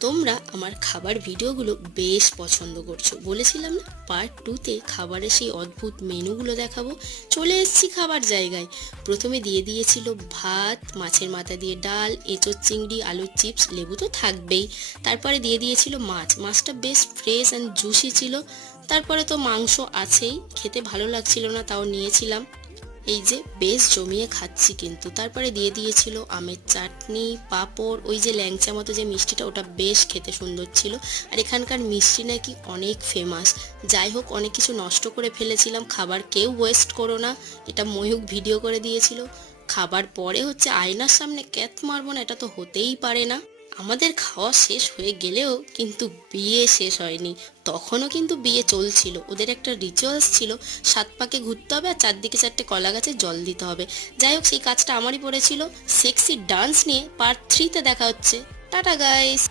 তোমরা আমার খাবার ভিডিওগুলো বেশ পছন্দ করছো, বলেছিলাম না পার্ট 2তে খাবারের সেই অদ্ভুত মেনুগুলো দেখাবো। চলে এসেছি খাবার জায়গায়। প্রথমে দিয়ে দিয়েছিল ভাত, মাছের মাথা দিয়ে ডাল, এঁচোড় চিংড়ি, আলুর চিপস, লেবু তো থাকবেই। তারপরে দিয়ে দিয়েছিল মাছটা বেশ ফ্রেশ অ্যান্ড জুসি ছিল। তারপরে তো মাংস আছেই, খেতে ভালো লাগছিল না তাও নিয়েছিলাম। এই যে বেশ জমিয়ে খাচ্ছি কিন্তু। তারপরে দিয়ে দিয়েছিল আমের চাটনি, পাঁপড়, ওই যে ল্যাংচা মতো যে মিষ্টিটা, ওটা বেশ খেতে সুন্দর ছিল। আর এখানকার মিষ্টি নাকি অনেক ফেমাস। যাই হোক, অনেক কিছু নষ্ট করে ফেলেছিলাম, খাবার কেউ ওয়েস্ট করো না, এটা ময়ূক ভিডিও করে দিয়েছিল। খাবার পরে হচ্ছে আয়নার সামনে ক্যাত মারবো না, এটা তো হতেই পারে না। আমাদের খাওয়া শেষ হয়ে গেলেও কিন্তু বিয়ে শেষ হয়নি। তখনও কিন্তু বিয়ে চলছিল। ওদের একটা রিচুয়ালস ছিল, 7 পাকে ঘুরতে হবে আর চারদিকে 4টে কলা গাছে জল দিতে হবে। যাই হোক, সেই কাজটা আমারই পড়েছিল। সেক্সি ডান্স নিয়ে পার্ট 3তে দেখা হচ্ছে। Tata guys.